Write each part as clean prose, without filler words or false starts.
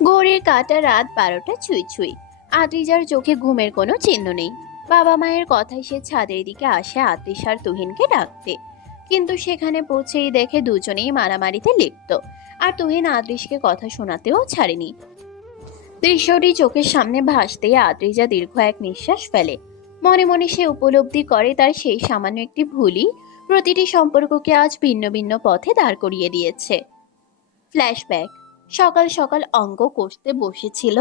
ঘড়ির কাঁটা রাত 12টা ছুঁই ছুঁই। আদ্রিজার চোখে ঘুমের কোনো চিহ্ন নেই। বাবা মায়ের কথায় সে ছাদের দিকে আসে আদ্রিস আর তুহিনকে ডাকতে, কিন্তু সেখানে পৌঁছেই দেখে দুজনেই মারামারিতে লিপ্ত। আর তুহিন আদ্রিসকে কথা শোনাতেও ছাড়েনি। দৃশ্যটি চোখের সামনে ভাসতেই আদ্রিজা দীর্ঘ এক নিঃশ্বাস ফেলে। মনে মনে সে উপলব্ধি করে তার সেই সামান্য একটি ভুলই প্রতিটি সম্পর্ককে আজ ভিন্ন ভিন্ন পথে দাঁড় করিয়ে দিয়েছে। ফ্ল্যাশব্যাক। সকাল সকাল অঙ্ক কষতে বসেছিল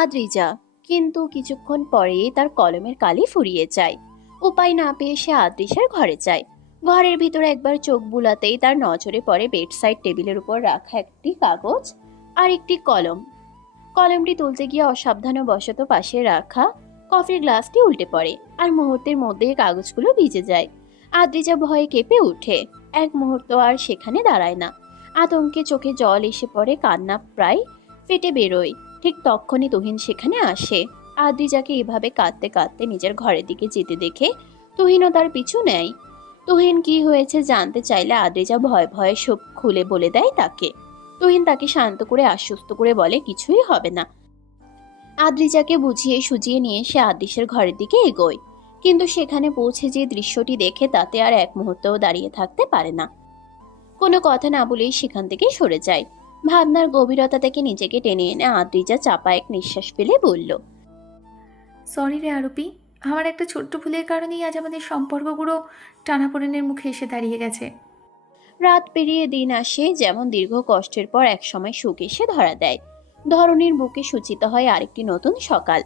আদ্রিজা, কিন্তু কিছুক্ষণ পরেই তার কলমের কালি ফুরিয়ে যায়। উপায় না পেয়ে সে আদ্রিসের ঘরে যায়। ঘরের ভিতরে একবার চোখ বুলাতেই তার নজরে পড়ে বেড সাইড টেবিলের উপর রাখা একটি কাগজ আর একটি কলম। কলমটি তুলতে গিয়ে অসাবধানবশত পাশে রাখা কফির গ্লাসটি উল্টে পড়ে, আর মুহূর্তের মধ্যে কাগজগুলো ভিজে যায়। আদ্রিজা ভয়ে কেঁপে ওঠে। এক মুহূর্ত আর সেখানে দাঁড়ায় না। আতঙ্কে চোখে জল এসে পড়ে, কান্না প্রায় ফেটে বেরোয়। ঠিক তখনই তুহিন সেখানে আসে। আদ্রিজাকে এভাবে কাঁদতে কাঁদতে নিজের ঘরের দিকে যেতে দেখে তুহিনও তার পিছু নেয়। তুহিন কি হয়েছে জানতে চাইলে আদ্রিজা ভয়ে ভয়ে সব খুলে বলে দেয় তাকে। তুহিন তাকে শান্ত করে আশ্বস্ত করে বলে কিছুই হবে না। আদ্রিজাকে বুঝিয়ে সুজিয়ে নিয়ে সে আদ্রিসের ঘরের দিকে এগোয়, কিন্তু সেখানে পৌঁছে যে দৃশ্যটি দেখে তাতে আর এক মুহূর্তও দাঁড়িয়ে থাকতে পারে না। কোনো কথা না বলেই সেখান থেকে সরে যায়। ভাবনার গভীরতা থেকে নিজেকে টেনে এনে আদ্রিজা চাপা এক নিঃশ্বাস ফেলে বলল, সরি রে আরুপি, আমার একটা ছোট্ট ভুলের কারণেই আজ আমাদের সম্পর্কগুলো টানাপোড়েনের মুখে এসে দাঁড়িয়ে গেছে। রাত পেরিয়ে দিন আসে, যেমন দীর্ঘ কষ্টের পর একসময় সুখ এসে ধরা দেয়। ধরনীর বুকে সূচিত হয় আরেকটি নতুন সকাল,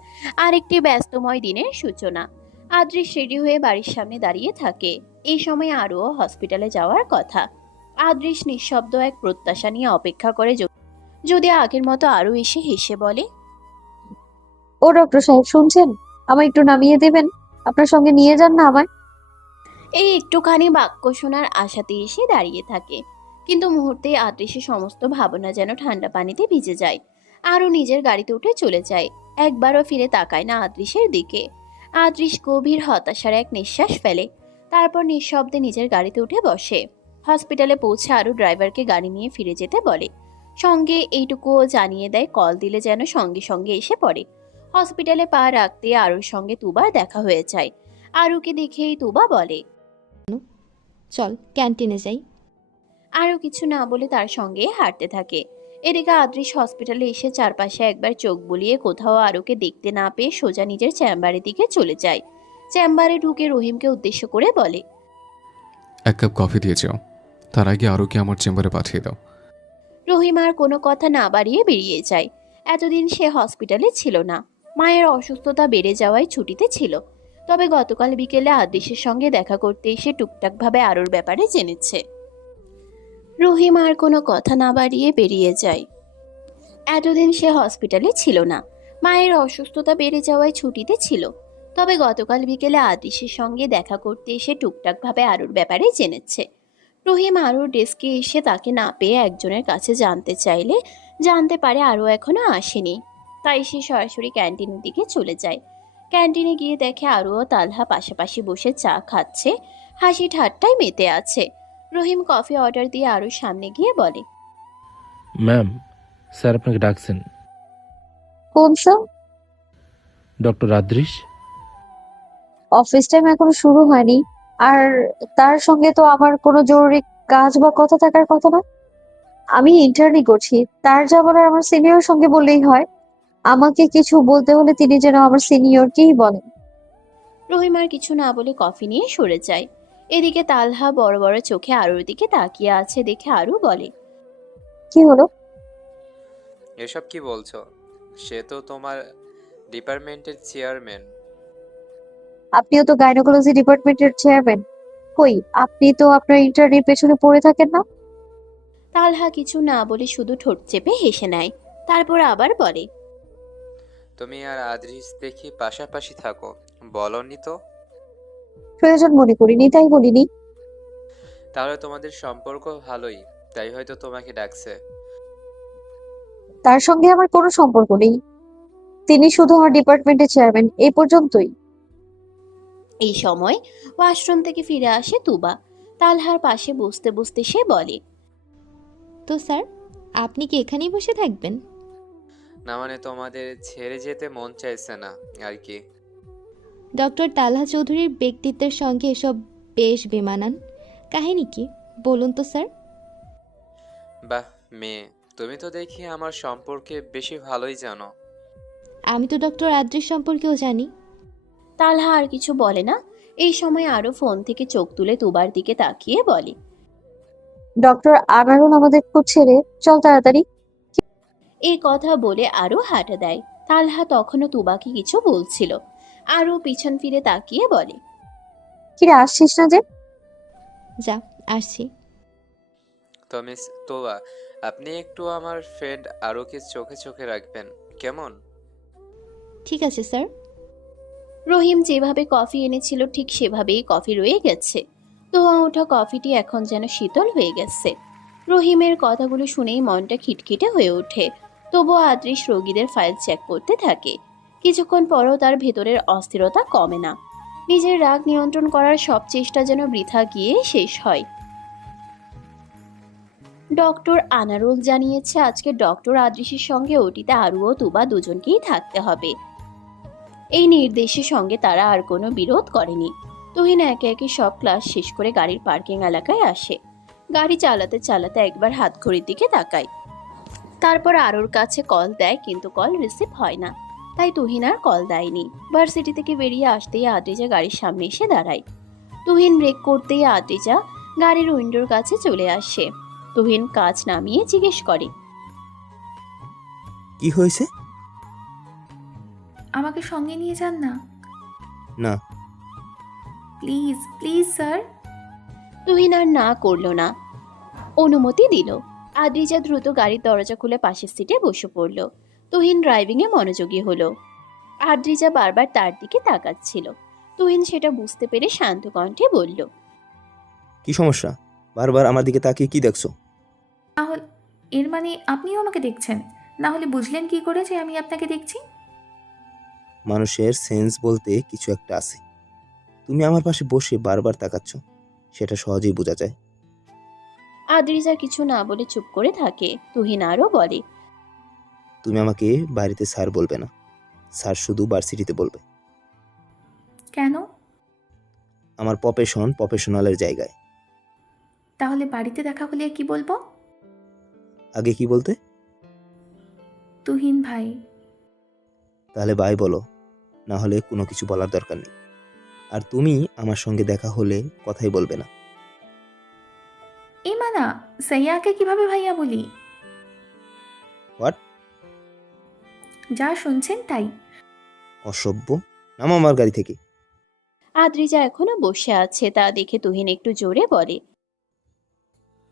আরেকটি ব্যস্তময় দিনের সূচনা। আদ্রিস রেডি হয়ে বাড়ির সামনে দাঁড়িয়ে থাকে। এই সময় আরও হসপিটালে যাওয়ার কথা। আদ্রিস নিঃশব্দ এক প্রত্যাশা নিয়ে অপেক্ষা করে, যদি আগের মতো আরও এসে হেসে বলে, ও ডক্টর সাহেব শুনছেন? আমায় একটু নামিয়ে দেবেন? আপনার সঙ্গে নিয়ে যান না আমায়। এই একটুখানি বাক্য শোনার আশাতে এসে দাঁড়িয়ে থাকে। কিন্তু মুহূর্তেই আদৃশ্যের সমস্ত ভাবনা যেন ঠান্ডা পানিতে ভিজে যায়। আরও নিজের গাড়িতে উঠে চলে যায়। একবারও ফিরে তাকায় না আদৃশ্যের দিকে। আদৃশ গভীর হতাশার এক নিঃশ্বাস ফেলে। তারপর নিঃশব্দে নিজের গাড়িতে উঠে বসে। হসপিটালে পৌঁছে আরও ড্রাইভারকে গাড়ি নিয়ে ফিরে যেতে বলে। সঙ্গে এইটুকুও জানিয়ে দেয় কল দিলে যেন সঙ্গে সঙ্গে এসে পড়ে। হসপিটালে পা রাখতে আরুর সঙ্গে দুবার দেখা হয়ে যায়। আরুকে দেখেই তুবা বলে, চল ক্যান্টিনে যাই। আরও কিছু না বলে তার সঙ্গে হাঁটতে থাকে। এদিকে আদ্রিস হসপিটালে এসে চারপাশে একবার চোখ বুলিয়ে কোথাও আরুকে দেখতে না পেয়ে সোজা নিজের চেম্বারের দিকে চলে যায়। চেম্বারে ঢুকে রহিমকে উদ্দেশ্য করে বলে, এক কাপ কফি দিয়ে যাও, তার আগে আরোকে আমার চেম্বারে পাঠিয়ে দাও। রহিম আর কোনো কথা না বাড়িয়ে বেরিয়ে যায়। এতদিন সে হসপিটালে ছিল না। মায়ের অসুস্থতা বেড়ে যাওয়ায় ছুটিতে ছিল। তবে গতকাল বিকেলে আদ্রিসের সঙ্গে দেখা করতে এসে টুকটাকভাবে আরুর ব্যাপারে জেনেছে। রহিম আর কোনো কথা না বাড়িয়ে বেরিয়ে যায়। এতদিন সে হসপিটালে ছিল না। মায়ের অসুস্থতা বেড়ে যাওয়ায় ছুটিতে ছিল। তবে গতকাল বিকেলে আদিশের সঙ্গে দেখা করতে এসে টুকটাকভাবে আরুর ব্যাপারে জেনেছে। রহিম আরুর ডেস্কে এসে তাকে না পেয়ে একজনের কাছে জানতে চাইলে জানতে পারে আরও এখনো আসেনি। তাই সে সরাসরি ক্যান্টিনের দিকে চলে যায়। ক্যান্টিনে গিয়ে দেখে আরু ও তালহা পাশাপাশি বসে চা খাচ্ছে, হাসি ঠাট্টায় মেতে আছে। রহিম কফি অর্ডার দিয়ে আরুর সামনে গিয়ে বলে, ম্যাম, স্যার আপনাকে ডাকছেন। কোন sir? Doctor Adris. Office time এখনো শুরু হয়নি। আর তার সঙ্গে তো আমার কোনো জরুরি কাজ বা কথা থাকার কথা না। আমি ইন্টার্নি করছি। তার যা বলার আমার সিনিয়র সঙ্গে বললেই হয়। আমাকে কিছু বলতে হলে তিনি যেন আমার সিনিয়রকেই বলেন। রহিম আর কিছু না বলে কফি নিয়ে সরে যায়। এদিকে তালহা বড় বড় চোখে আরুর দিকে তাকিয়ে আছে দেখে আরু বলে, কি হলো? এসব কি বলছো? সে তো তোমার ডিপার্টমেন্টের চেয়ারম্যান। আপনিও তো গাইনোকোলজি ডিপার্টমেন্টের চেয়ারম্যান। কই, আপনি তো আপনার ইন্টার্নির পেছনে পড়ে থাকেন না? তালহা কিছু না বলে শুধু ঠোঁট চেপে হেসে নেয়। তারপর আবার বলে, তুমি আর আদ্রিস দেখি পাশাপাশি থাকো, বলনি তো? প্রয়োজন মনে করিনি তাই বলিনি। তাহলে তোমাদের সম্পর্ক ভালোই, তাই হয়তো তোমাকে ডাকছে। তার সঙ্গে আমার কোনো সম্পর্ক নেই। তিনি শুধু আমার ডিপার্টমেন্টের চেয়ারম্যান, এই পর্যন্তই। এই সময় ওয়াশরুম থেকে ফিরে আসে তুবা। তালহার পাশে বসতে বসতে সে বলে, তো স্যার, আপনি কি এখানেই বসে থাকবেন? না মানে তোমাদের ছেড়ে যেতে মন চাইছে না আর কি। ডক্টর তালহা চৌধুরীর ব্যক্তিত্বের সঙ্গে এসব বেশ বেমানান। কাহিনী কি বলুন তো স্যার? বাহ মেয়ে, তুমি তো দেখি আমার সম্পর্কে বেশি ভালোই জানো। আমি তো ডক্টর আদ্রিস সম্পর্কেও জানি। তালহা আর কিছু বলে না। এই সময় আরও ফোন থেকে চোখ তুলে তুবার দিকে তাকিয়ে বলে, ডক্টর আনারুল আমাদের খুঁজছে রে, চল তাড়াতাড়ি। এই কথা বলে আরও হাঁটা দেয়। তালহা তখনও তুবাকে কিছু বলছিল। আরও পিছন ফিরে তাকিয়ে বলে, কিরে আসছিস না যে? যা, আসছি। তো মিস তোবা, আপনি একটু আমার ফ্রেন্ড আরোকে চোখে চোখে রাখবেন কেমন? ঠিক আছে স্যার। রহিম যেভাবে কফি এনেছিল ঠিক সেভাবেই কফি রয়ে গেছে। ধোঁয়া ওঠা কফিটি এখন যেন শীতল হয়ে গেছে। রহিমের কথাগুলো শুনেই মনটা খিটখিটে হয়ে ওঠে। তবুও আদৃশ রোগীদের ফাইল চেক করতে থাকে। কিছুক্ষণ পরও তার ভেতরের অস্থিরতা কমে না। নিজের রাগ নিয়ন্ত্রণ করার সব চেষ্টা যেন বৃথা গিয়ে শেষ হয়। ডক্টর আনারুল জানিয়েছে আজকে ডক্টর আদৃশের সঙ্গে ওটিতে আরু ও তুবা দুজনকেই থাকতে হবে। এই নির্দেশের সঙ্গে তারা আর কোনো বিরোধ করেনি। তুহিন একে একে সব ক্লাস শেষ করে গাড়ির পার্কিং এলাকায় আসে। গাড়ি চালাতে চালাতে একবার হাত ঘড়ির দিকে তাকায়। তারপর আরুর কাছে কল দেয়, কিন্তু কল রিসিভ হয় না। তাই তুহিন আর কল দেয়নি। ভার্সিটি থেকে বেরিয়ে আসতেই আদ্রিজা গাড়ির সামনে এসে দাঁড়ায়। তুহিন ব্রেক করতেই আদ্রিজা গাড়ির উইন্ডোর কাছে চলে আসে। তুহিন কাজ নামিয়ে জিজ্ঞেস করে, কি হয়েছে? আমাকে সঙ্গে নিয়ে যান না। না। Please please sir. তুহিন আর না করলো না, অনুমতি দিল। আদ্রিজা দ্রুত গাড়ির দরজা খুলে পাশের সিটে বসে পড়ল। তুহিন ড্রাইভিংয়ে মনোযোগী হলো। আদ্রিজা বারবার তার দিকে তাকাচ্ছিল। তুহিন সেটা বুঝতে পেরে শান্ত কণ্ঠে বলল, কি সমস্যা? বারবার আমার দিকে তাকিয়ে কি দেখছো? তাহলে এর মানে আপনিও আমাকে দেখছেন? না হলে বুঝলেন কি করে যে আমি আপনাকে দেখছি? মানুষের সেন্স বলতে কিছু একটা আছে। তুমি আমার পাশে বসে বারবার তাকাচ্ছ, সেটা সহজেই বোঝা যায়। আদ্রিজা কিছু না বলে চুপ করে থাকে। তুহিন আরও বলে, তুমি আমাকে বাড়িতে স্যার বলবে না, স্যার শুধু ভার্সিটিতে বলবে। কেন? আমার প্রফেশনালের জায়গায়। তাহলে বাড়িতে দেখা হলে কি বলবো? আগে কি বলতে? তুহিন ভাই। তাহলে বাই বলো, না হলে কোনো কিছু বলার দরকার নেই। আর তুমি আমার সঙ্গে দেখা হলে কথাই বলবে না। এই মানা, সাইয়াকে কিভাবে ভাইয়া বলি? হোয়াট? যা শুনছেন তাই। অসভ্য, নামো আমার গাড়ি থেকে। আদ্রিজা এখনো বসে আছে তা দেখে তুহিন একটু জোরে বলে,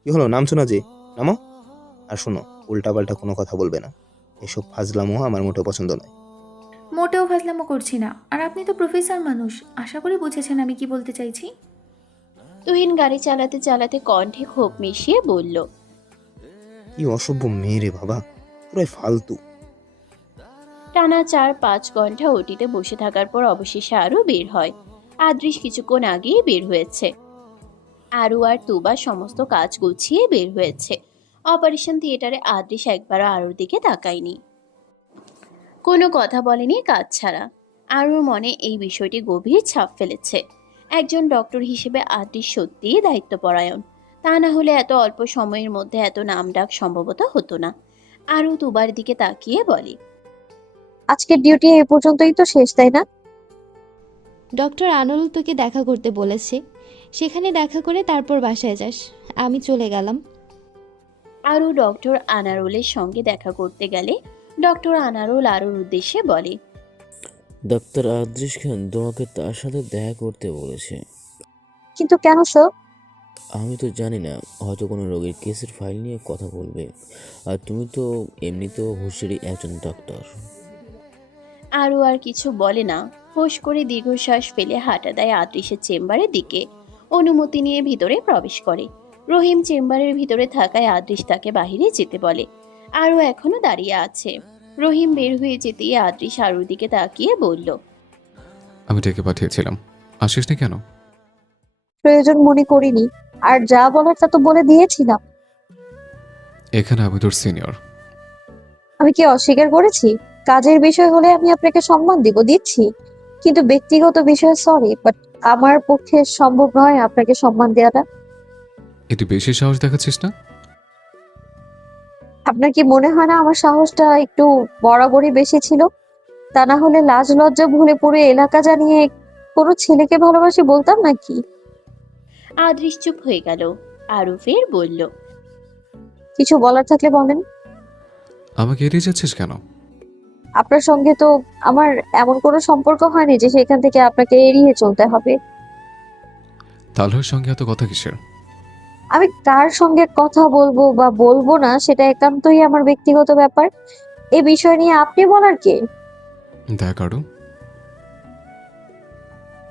কি হলো, নামছো না যে? নামো। আর শোনো, উল্টাপাল্টা কোনো কথা বলবে না। এসব ফাজলামো আমার মোটেও পছন্দ নয়। মোটেও ফাজলামো করছি না। আর আপনি তো প্রফেসর মানুষ, আশা করি বুঝেছেন আমি কি বলতে চাইছি। তুহিন গাড়ি চালাতে চালাতে কণ্ঠে ক্ষোভ মিশিয়ে বলল, কি অসভ্য মেয়ে রে বাবা, পুরাই ফালতু। টানা 4-5 ঘন্টা ওটিতে বসে থাকার পর অবশেষে আরও বের হয়। আদ্রিশ কিছুক্ষণ আগেই বের হয়েছে। আরু আর তুবা সমস্ত কাজ গুছিয়ে বের হয়েছে। অপারেশন থিয়েটারে আদ্রিশ একবারও আরুর দিকে তাকায়নি, কোনো কথা বলেনি কাজ ছাড়া। আরুর মনে এই বিষয়টি গভীর ছাপ ফেলেছে। একজন ডক্টর হিসেবে আদ্রিশ সত্যিই দায়িত্বপরায়ণ। তা না হলে এত অল্প সময়ের মধ্যে এত নামডাক সম্ভবত হতো না। আরু তুবার দিকে তাকিয়ে বলে, আজকের ডিউটি এই পর্যন্তই তো শেষ, তাই না? ডক্টর আনারুল তোকে দেখা করতে বলেছে, সেখানে দেখা করে তারপর বাসায় যাস। আমি চলে গেলাম। আরু ডক্টর আনারুলের সঙ্গে দেখা করতে গেলে ডক্টর আনারুল আরুর উদ্দেশ্যে বলে, ডাক্তার আদ্রিস খান তোমাকে তার সাথে দেখা করতে বলেছে। কিন্তু কেন স্যার? আমি তো জানি না, হয়তো কোনো রোগীর কেসের ফাইল নিয়ে কথা বলবে। আর তুমি তো এমনিতেও হুঁশিয়ারি একজন ডক্টর। আরু আর কিছু বলে না। ফোঁস করে দীর্ঘশ্বাস ফেলে হাঁটা দেয় আদ্রিশের চেম্বারের দিকে। অনুমতি নিয়ে ভিতরে প্রবেশ করে। রহিম চেম্বারের ভিতরে থাকায় আদ্রিশ তাকে বাহিরে যেতে বলে। আরু এখনো দাঁড়িয়ে আছে। রহিম বের হয়ে যেতেই আদ্রিশ আরুর দিকে তাকিয়ে বলল, আমি ডেকে পাঠিয়েছিলাম, আসিস না কেন? প্রয়োজন মনে করিনি, আর যা বলার তা তো বলে দিয়েছিলাম। এখানে আমি তোর সিনিয়র। আমি কি অস্বীকার করেছি? কাজের বিষয় হলে আমি আপনাকে সম্মান দিচ্ছি, কিন্তু ব্যক্তিগত বিষয়ে সরি, বাট আমার পক্ষে সম্ভব নয় আপনাকে সম্মান দেওয়াটা। একটু বেশি সাহস দেখাচ্ছিস না? আপনার কি মনে হয় না আমার সাহসটা একটু বরাবরই বেশি ছিল? তা না হলে লাজ লজ্জা ভুলে পুরো এলাকা জানিয়ে কোনো ছেলেকে ভালোবাসি বলতাম নাকি? আদ্রিস চুপ হয়ে গেল। আরু ফের বলল, কিছু বলার থাকলে বলেন। আমাকে এড়িয়ে যাচ্ছিস কেন? আপনার সঙ্গে তো আমার এমন কোনো সম্পর্ক হয়নি যে সেখান থেকে আপনাকে এড়িয়ে চলতে হবে। তালহার সঙ্গে এত কথা কিসের? আমি কার সঙ্গে কথা বলবো বা বলবো না সেটা একান্তই আমার ব্যক্তিগত ব্যাপার। এই বিষয় নিয়ে আপনি বলার কে? দেখ আরু,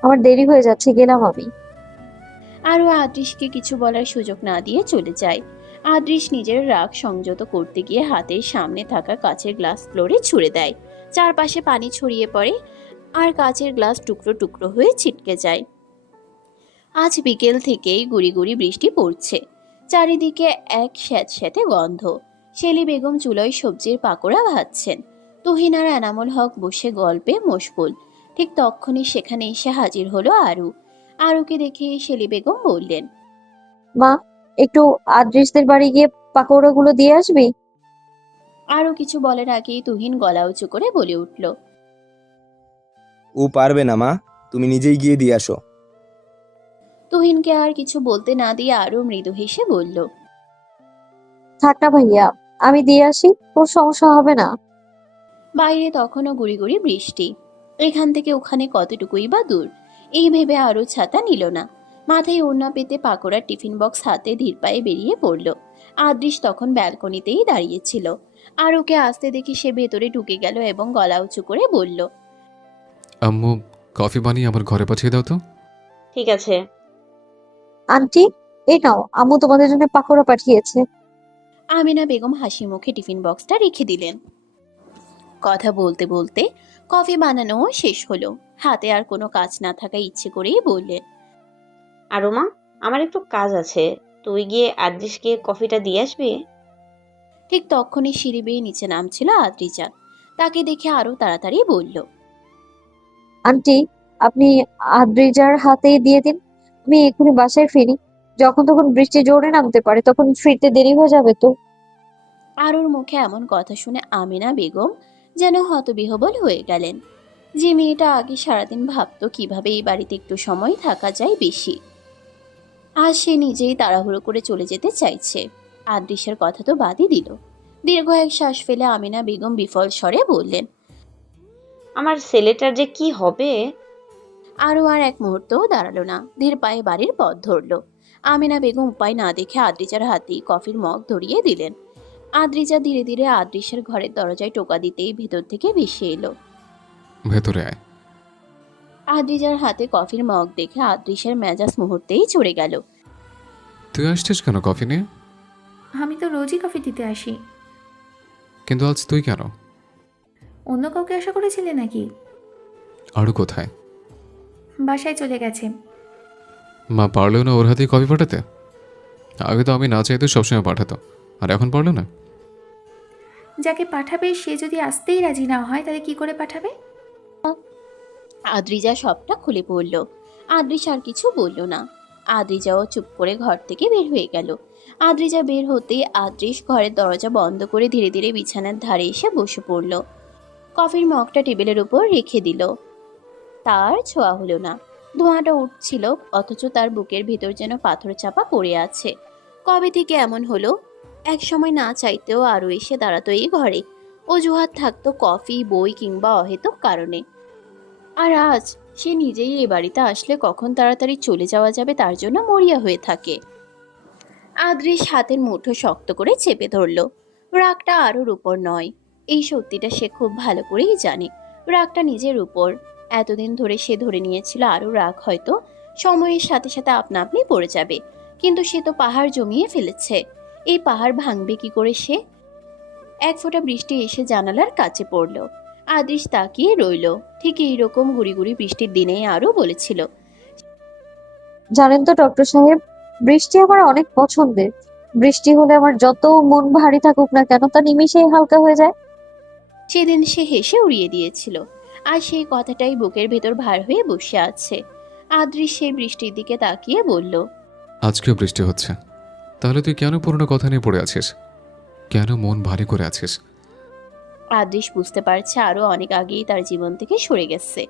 আমার দেরি হয়ে যাচ্ছে, গেলাম আমি। আরও আদ্রিসকে কিছু বলার সুযোগ না দিয়ে চলে যায়। আদ্রিস নিজের রাগ সংযত করতে গিয়ে হাতের সামনে থাকা কাচের গ্লাস ফ্লোরে ছুঁড়ে দেয়। চারপাশে পানি ছড়িয়ে পড়ে আর কাচের গ্লাস টুকরো টুকরো হয়ে ছিটকে যায়। আজ বিকেল থেকেই গুড়ি গুড়ি বৃষ্টি পড়ছে। চারিদিকে এক স্যাঁতস্যাঁতে গন্ধ। শেলি বেগম চুলোয় সবজির পাকোড়া ভাজছেন। তুহিন আর এনামুল হক বসে গল্পে মশগুল। ঠিক তখনই সেখানে এসে হাজির হলো আরু। আরুকে দেখে শেলি বেগম বললেন, মা, একটু আদ্রিসদের বাড়ি গিয়ে পাকোড়াগুলো দিয়ে আসবি? আরও কিছু বলার আগেই তুহিন গলা উঁচু করে বলে উঠল, ও পারবে না মা, তুমি নিজেই গিয়ে দিয়ে আসো। তুহিনকে আর কিছু বলতে না দিয়ে আরও মৃদু হেসে বলল, থাক না ভাইয়া, আমি দিয়ে আসি, তোর সমস্যা হবে না। বাইরে তখনও গুড়ি গুড়ি বৃষ্টি। এখান থেকে ওখানে কতটুকুই বা দূর, এই ভেবে আরও ছাতা নিল না। মাথায় ওড়না পেতে পাকোড়ার টিফিন বক্স হাতে ধীর পায়ে বেরিয়ে পড়ল। আদৃশ তখন ব্যালকনিতেই দাঁড়িয়েছিল। আর ওকে আসতে দেখে সে ভেতরে ঢুকে গেল এবং গলা উঁচু করে বলল, আম্মু, কফি বানিয়ে আমার ঘরে পাঠিয়ে দাও তো। ঠিক আছে। আন্টি, এই নাও, আম্মু তোমাদের জন্য পাকোড়া পাঠিয়েছে। আমিনা বেগম হাসি মুখে টিফিন বক্সটা রেখে দিলেন। কথা বলতে বলতে কফি বানানোও শেষ হলো। হাতে আর কোনো কাজ না থাকা ইচ্ছে করেই বললেন, আরুমা, আমার একটু কাজ আছে, তুই গিয়ে আদ্রিসকে কফিটা দিয়ে আসবি। ঠিক তখনই সিঁড়ি বেয়ে নিচে নামছিল আদ্রিজা। তাকে দেখে আরো তাড়াতাড়ি বলল, আন্টি, আপনি আদ্রিজার হাতেই দিয়ে দিন, আমি এক্ষুনি বাসায় ফিরি। যখন তখন বৃষ্টি জোরে নামতে পারে, তখন ফিরতে দেরি হয়ে যাবে তো। আরুর মুখে এমন কথা শুনে আমিনা বেগম যেন হতবিহ্বল হয়ে গেলেন। যে মেয়েটা আগে সারাদিন ভাবতো কিভাবে এই বাড়িতে একটু সময় থাকা যায় বেশি, আজ সে নিজেই তাড়াহুড়ো করে চলে যেতে চাইছে। আদ্রিসের কথা তো বাদই দিল। দীর্ঘ এক শ্বাস ফেলে আমিনা বেগম বিফল স্বরে বললেন, আমার ছেলেটার যে কি হবে। আরও আর এক মুহূর্তও দাঁড়ালো না, ধীর পায়ে বাড়ির পথ ধরল। আমিনা বেগম উপায় না দেখে আদ্রিজার হাতেই কফির মগ ধরিয়ে দিলেন। আদ্রিজা ধীরে ধীরে আদ্রিসের ঘরের দরজায় টোকা দিতেই ভেতর থেকে ভেসে এলো। ভেতরে আয়। আদ্রিজার হাতে কফির মগ দেখে আদ্রিসের মেজাজ মুহূর্তেই চড়ে গেল। তুই আসছিস কেন কফি নিয়ে? আমি তো রোজই কফি দিতে আসি। কিন্তু আজ তুই কেন? অন্য কাউকে আশা করেছিলে নাকি? আরু কোথায়? বাসায় চলে গেছে। মা পারলেও না ওর হাতেই কফি পাঠাতে? আগে তো আমি না চাইতে সবসময় পাঠাতো, আর এখন পারলো না। যাকে পাঠাবে সে যদি আসতেই রাজি না হয় তাহলে কি করে পাঠাবে? আদ্রিজা সবটা খুলে পড়ল। আদ্রিস আর কিছু বলল না। আদ্রিজাও চুপ করে ঘর থেকে বের হয়ে গেল। আদ্রিজা বের হতে আদ্রিস ঘরের দরজা বন্ধ করে ধীরে ধীরে বিছানার ধারে এসে বসে পড়ল। কফির মগটা টেবিলের উপর রেখে দিল। তার ছোঁয়া হলো না। ধোঁয়াটা উঠছিল, অথচ তার বুকের ভেতর যেন পাথর চাপা পড়ে আছে। কবে থেকে এমন হলো? এক সময় না চাইতেও আরও এসে দাঁড়াতো এই ঘরে। অজুহাত থাকতো কফি, বই কিংবা অহেতুক কারণে। আর আজ সে নিজেই এ বাড়িতে আসলে কখন তাড়াতাড়ি চলে যাওয়া যাবে তার জন্য মরিয়া হয়ে থাকে। আদ্রিস হাতের মুঠো শক্ত করে চেপে ধরল। রাগটা আরুর উপর নয়, এই সত্যিটা সে খুব ভালো করেই জানে। রাগটা নিজের উপর। এতদিন ধরে সে ধরে নিয়েছিল আরও রাগ হয়তো সময়ের সাথে সাথে আপনা আপনি পড়ে যাবে, কিন্তু সে তো পাহাড় জমিয়ে ফেলেছে। এই পাহাড় ভাঙবে কি করে সে? এক ফোঁটা বৃষ্টি এসে জানালার কাছে পড়ল। আদ্রিস তাকিয়ে রইল। ঠিক এইরকম গুড়ি গুড়ি বৃষ্টির দিনেই আরও বলেছিল, জানেন তো ডক্টর সাহেব, বৃষ্টি আমার অনেক পছন্দের। বৃষ্টি হলে আমার যত মন ভারী থাকুক না কেন তা নিমিষেই হালকা হয়ে যায়। সেদিন সে হেসে উড়িয়ে দিয়েছিল, আর সেই কথাটাই বুকের ভেতর ভার হয়ে বসে আছে। আদৃশ সেই বৃষ্টির দিকে তাকিয়ে বলল, আজকেও বৃষ্টি হচ্ছে, তাহলে তুই কেন পুরনো কথা নিয়ে পড়ে আছিস? কেন মন ভারী করে আছিস? আদৃশ বুঝতে পারছে আরো অনেক আগেই তার জীবন থেকে সরে গেছে,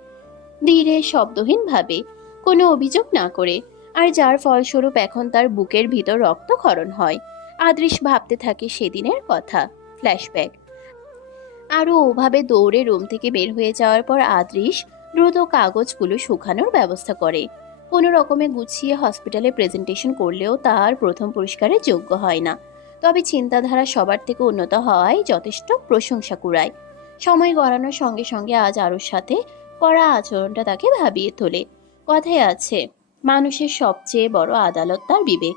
ধীরে শব্দহীন ভাবে, কোনো অভিযোগ না করে, আর যার ফলস্বরূপ এখন তার বুকের ভিতর রক্তক্ষরণ হয়। আদৃশ ভাবতে থাকে সেদিনের কথা, ফ্ল্যাশব্যাক। আরও ওভাবে দৌড়ে রুম থেকে বের হয়ে যাওয়ার পর আদৃশ দ্রুত কাগজগুলো শুকানোর ব্যবস্থা করে। কোনো রকমে গুছিয়ে হসপিটালে প্রেজেন্টেশন করলেও তার প্রথম পুরস্কারের যোগ্য হয় না, তবে চিন্তাধারা সবার থেকে উন্নত হওয়ায় যথেষ্ট প্রশংসা কুড়ায়। সময় গড়ানোর সঙ্গে সঙ্গে আজ আরুর সাথে করা আচরণটা তাকে ভাবিয়ে তোলে। কথায় আছে, মানুষের সবচেয়ে বড় আদালত তার বিবেক।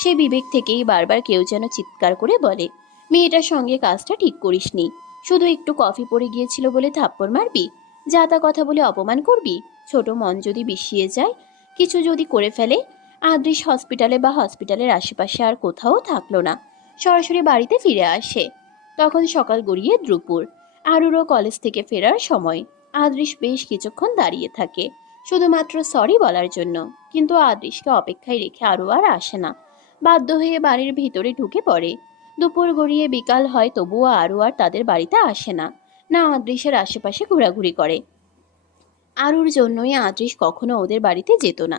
সে বিবেক থেকেই বারবার কেউ যেন চিৎকার করে বলে, মেয়েটার সঙ্গে কাজটা ঠিক করিসনি, শুধু একটু কফি পড়ে গিয়েছিল বলে থাপ্পড় মারবি, যা তা কথা বলে অপমান করবি, ছোট মন যদি বিষিয়ে যায়, কিছু যদি করে ফেলে। আদৃশ হসপিটালে বা হসপিটালের আশেপাশে আর কোথাও থাকলো না, সরাসরি বাড়িতে ফিরে আসে। তখন সকাল গড়িয়ে দুপুর, আরুরও কলেজ থেকে ফেরার সময়। আদৃশ বেশ কিছুক্ষণ দাঁড়িয়ে থাকে, শুধুমাত্র সরি বলার জন্য, কিন্তু আদৃশকে অপেক্ষায় রেখে আরও আর আসে না। বাধ্য হয়ে বাড়ির ভিতরে ঢুকে পড়ে। দুপুর গড়িয়ে বিকাল হয়, তবুও আরও আর তাদের বাড়িতে আসে না, না আদৃশের আশেপাশে ঘোরাঘুরি করে। আরুর জন্যই আদৃশ কখনো ওদের বাড়িতে যেত না,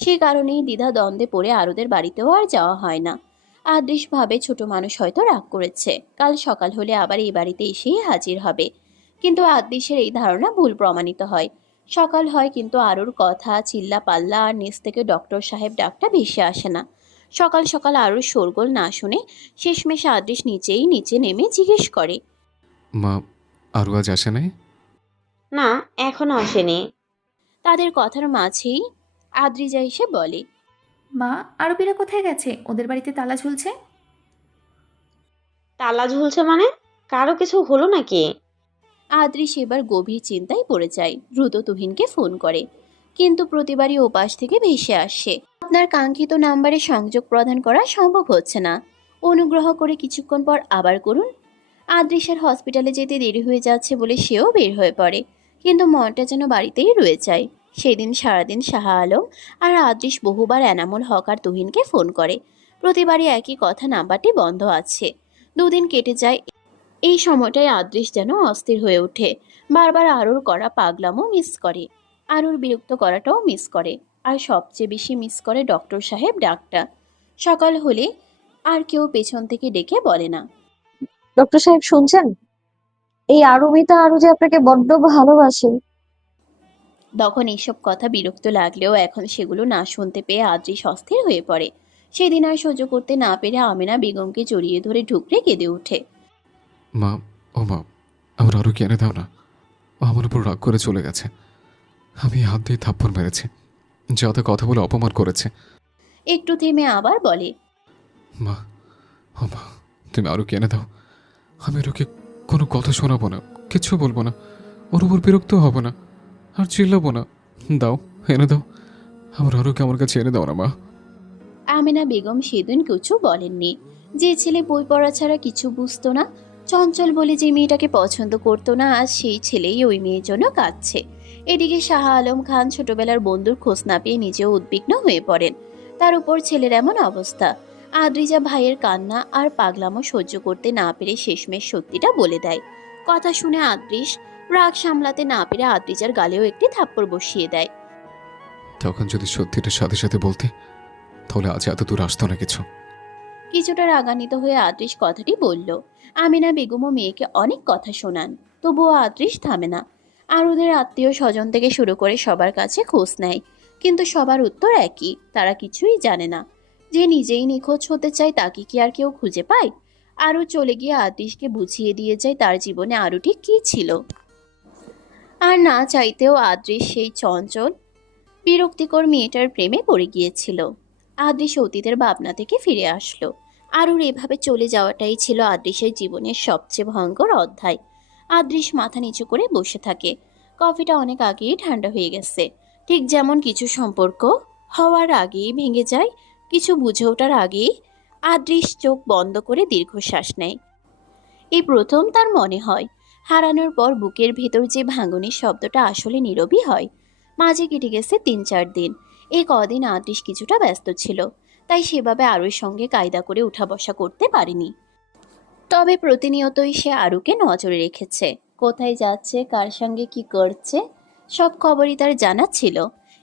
সে কারণেই দ্বিধা দ্বন্দ্বে পড়ে আরুদের বাড়িতেও আর যাওয়া হয় না। আদৃশ ভাবে ছোট মানুষ হয়তো রাগ করেছে, কাল সকাল হলে আবার এই বাড়িতে এসেই হাজির হবে। কিন্তু আদৃশের এই ধারণা ভুল প্রমাণিত হয়। সকাল হয়, কিন্তু আরুর কথা, চিল্লা পাল্লা আর নিচ থেকে ডক্টর সাহেব ডাকটা ভেসে আসে না। সকাল সকাল আরুর শোরগোল না শুনে শেষমেশ আদৃশ নিচে নেমে জিজ্ঞেস করে, মা, আরও আজ আসে নাই? না, এখনো আসেনি। তাদের কথার মাঝেই আদ্রিজা এসে বলে, মা, আরবিরা কোথায় গেছে? ওদের বাড়িতে তালা ঝুলছে। তালা ঝুলছে মানে? কারো কিছু হলো নাকি? আদৃশ এবার গভীর চিন্তায় পড়ে যায়, দ্রুত তুহিনকে ফোন করে, কিন্তু প্রতিবারই ওপাশ থেকে ভেসে আসে, আপনার কাঙ্ক্ষিত নাম্বারে সংযোগ প্রদান করা সম্ভব হচ্ছে না, অনুগ্রহ করে কিছুক্ষণ পর আবার করুন। আদৃশের হসপিটালে যেতে দেরি হয়ে যাচ্ছে বলে সেও বের হয়ে পড়ে, কিন্তু মনটা যেন বাড়িতেই রয়ে যায়। সেদিন সারাদিন শাহ আলম আর আদৃশ বহুবার এনামুল হক আর তুহিনকে ফোন করে, প্রতিবারই একই কথা, নাম্বারটি বন্ধ আছে। দুদিন কেটে যায়, এই সময়টায় আদৃশ যেন অস্থির হয়ে ওঠে, বারবার আরুর করা পাগলামও মিস করে, আরুর বিরক্ত করাটাও মিস করে, আর সবচেয়ে বেশি মিস করে ডক্টর সাহেব ডাকটা। সকাল হলে আর কেউ পেছন থেকে ডেকে বলে না, ডক্টর সাহেব শুনছেন? এই আরুমিতা আরু যে আপনাকে বড্ড ভালোবাসে। তখন এইসব কথা বিরক্ত লাগলেও এখন সেগুলো না শুনতে পেয়ে আদৃশ অস্থির হয়ে পড়ে। সেদিন আর সহ্য করতে না পেরে আমেনা বেগমকে জড়িয়ে ধরে ঢুকরে কেঁদে ওঠে। মা, ও মা, আমার আরও এনে দাও না। ও আমার উপর রাগ করে চলে গেছে। আমি হাত দিয়ে থাপ্পড় মেরেছি, যাতে কথা বলে অপমান করেছে। একটু থেমে আবার বলে, মা, ও মা, তুমি আরও এনে দাও। আমি ওকে কোনো কথা শোনাবো না, কিচ্ছু বলবো না, ওর উপর বিরক্ত হব না, আর চিল্লাবো না। দাও, এনে দাও। আমার আরোকে আমার কাছে এনে দাও না মা। আমেনা বেগম সেদিন কিছু বলেননি। যে ছেলে বই পড়া ছাড়া কিছু বুঝতো না, চঞ্চল বলে যে মেয়েটাকে পছন্দ করতো না, আজ সেই ছেলেই ওই মেয়ের জন্য কাঁদছে। এদিকে শাহ আলম খান ছোটবেলার বন্ধুর খোঁজ না পেয়ে নিজেও উদ্বিগ্ন হয়ে পড়েন, তার উপর ছেলের এমন অবস্থা। আদ্রিজা ভাইয়ের কান্না আর পাগলামো সহ্য করতে না পেরে শেষমেশ সত্যিটা বলে দেয়। কথা শুনে আদ্রিশ রাগ সামলাতে না পেরে আদ্রিজার গালেও একটি থাপ্পড় বসিয়ে দেয়। তখন যদি সত্যিটার সাথে সাথে বলতে, তাহলে আজ এত দূর আসতো না কিছু। কিছুটা রাগান্বিত হয়ে আদ্রিশ কথাটি বলল। আমিনা বেগমও মেয়েকে অনেক কথা শোনান, তবুও আদ্রিশ থামে না। আর ওদের আত্মীয় স্বজন থেকে শুরু করে সবার কাছে খোঁজ নেয়, কিন্তু সবার উত্তর একই, তারা কিছুই জানে না। যে নিজেই নিখোঁজ হতে চায় তাকে কি আর কেউ খুঁজে পায়? আরও চলে গিয়ে আদ্রিশকে বুঝিয়ে দিয়ে যায় তার জীবনে আরও ঠিক কী ছিল। আর না চাইতেও আদ্রিশ সেই চঞ্চল বিরক্তিকর মেয়েটার প্রেমে পড়ে গিয়েছিল। আদ্রিশ অতীতের ভাবনা থেকে ফিরে আসলো। আরুর এভাবে চলে যাওয়াটাই ছিল আদ্রিশের জীবনের সবচেয়ে ভয়ঙ্কর অধ্যায়। আদ্রিশ মাথা নিচু করে বসে থাকে। কফিটা অনেক আগেই ঠান্ডা হয়ে গেছে, ঠিক যেমন কিছু সম্পর্ক হওয়ার আগেই ভেঙে যায়, কিছু বুঝে ওঠার আগেই। আদ্রিশ চোখ বন্ধ করে দীর্ঘশ্বাস নেয়। এই প্রথম তার মনে হয় হারানোর পর বুকের ভেতর যে ভাঙনের শব্দটা আসলে নীরবই হয়। মাঝে কেটে গেছে 3-4 দিন। এই কদিন আদ্রিস কিছুটা ব্যস্ত ছিল, তাই সেভাবে আরুর সঙ্গে কায়দা করে উঠা বসা করতে পারেনি। তবে প্রতিনিয়তই সে আরুকে নজরে রেখেছে। কোথায় যাচ্ছে, কার সঙ্গে কি করছে, সব খবরই তার জানা ছিল।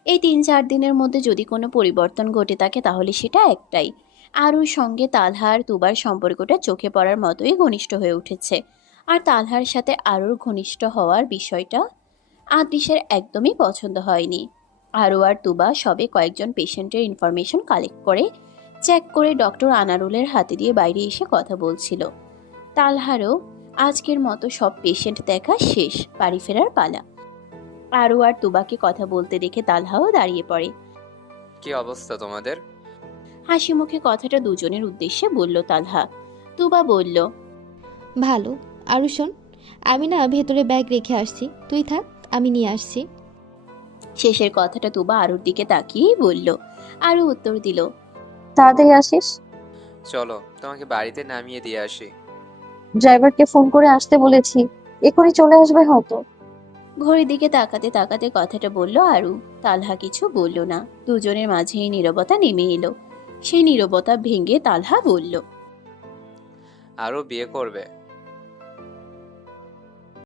এই 3-4 দিনের মধ্যে যদি কোনো পরিবর্তন ঘটে থাকে তাহলে সেটা একটাই, আরুর সঙ্গে তালহার তুবার সম্পর্কটা চোখে পড়ার মতোই ঘনিষ্ঠ হয়ে উঠেছে। আর তালহার সাথে আরুর ঘনিষ্ঠ হওয়ার বিষয়টা আদ্রিসের একদমই পছন্দ হয়নি। আরু আর তুবা সবে কয়েকজন পেশেন্টের ইনফরমেশন কালেক্ট করে চেক করে ডক্টর আনারুলের হাতে দিয়ে বাইরে এসে কথা বলছিল। তালহারও আজকের মতো সব পেশেন্ট দেখা শেষ, বাড়ি ফেরার পালা। আরু আর তুবাকে কথা বলতে দেখে তালহাও দাঁড়িয়ে পড়ে। কি অবস্থা তোমাদের? হাসি মুখে কথাটা দুজনের উদ্দেশ্যে বলল তালহা। তুবা বলল, ভালো। আরও শোন, আমি না ভেতরে ব্যাগ রেখে আসছি, তুই থাক, আমি নিয়ে আসছি। শেষের কথাটা তুবা আরুর দিকে তাকিয়েই বলল। আরু উত্তর দিল, তাড়াতাড়ি আসিস। চলো তোমাকে বাড়িতে নামিয়ে দিয়ে আসি। ড্রাইভারকে ফোন করে আসতে বলেছি, এখনই চলে আসবে হয়তো। ঘড়ির দিকে তাকাতে তাকাতে কথাটা বলল আরু। তালহা কিছু বলল না। দুজনের মাঝেই নীরবতা নেমে এলো। সেই নীরবতা ভেঙে তালহা বলল, আরও বিয়ে করবে?